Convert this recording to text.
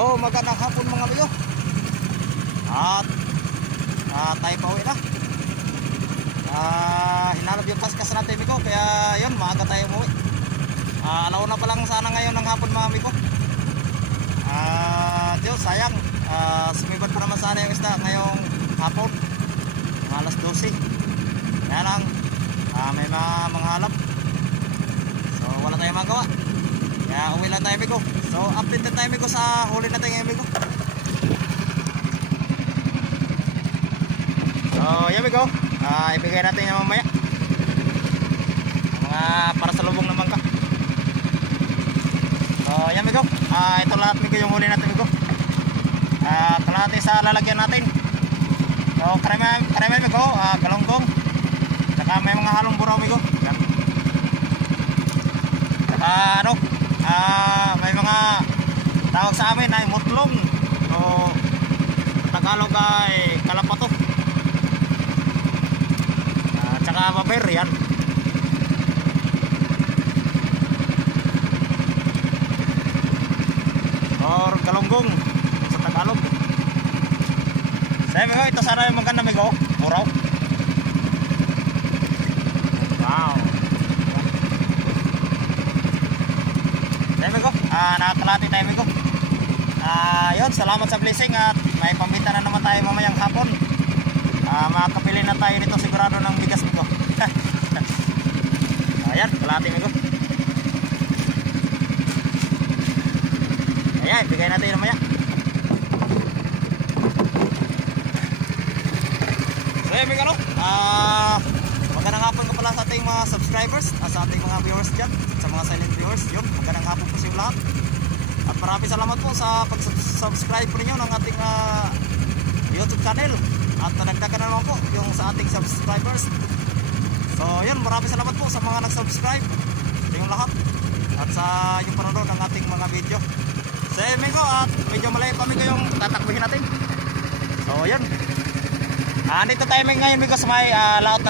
So magandang hapon mga amigo. At tayo pa uwi na. Hinalab yung kaskas natin amigo. Kaya yun, maaga tayo umuwi. Alauna pa lang sana ngayon ng hapon mga amigo. Diyos, sayang. Sumibad pa naman sana yung isda ngayong hapon, alas 12. Kaya lang may mga halap, so wala tayong magawa. Kaya uwi lang tayo amigo. So update na tayo amigo sa huli natin amigo. So yan amigo, ibigay natin yung mamaya mga para sa lubong naman ka. So yan amigo, ito lahat amigo yung huli natin amigo. Kalahati sa lalagyan natin. So karamihan amigo, galonggong, saka may mga halong buraw amigo. Saka ano, may mga tawag sa amin ay mutlong, so Tagalog ay kalapato, saka baber yan. Or galonggong sa Tagalog. Sabi ko, ito sana yung maganda amigo, oraw. Wow. Sabi ko, nakakalati tayo amigo. Yun, salamat sa blessing at may pambita na naman tayo mamayang hapon. Makakapili na tayo nito sigurado ng bigas amigo. Ayan, kalati amigo. Ayan, bigay natin yun mamaya. So yun amigo, magandang hapon ko pala sa ating mga subscribers at sa ating mga viewers dyan, sa mga silent viewers. Yun, magandang hapon po sa inyo lahat. At maraming salamat po sa pag-subscribe po ninyo ng ating YouTube channel. At nadagdagan na naman po yung sa ating subscribers. So yun, maraming salamat po sa mga nag-subscribe sa inyong lahat at sa yung panonood ng ating mga video. So yun amigo, at medyo malayo pa amigo yung tatakbuhin natin. So yun, dito tayo ngayon amigo sa may laot na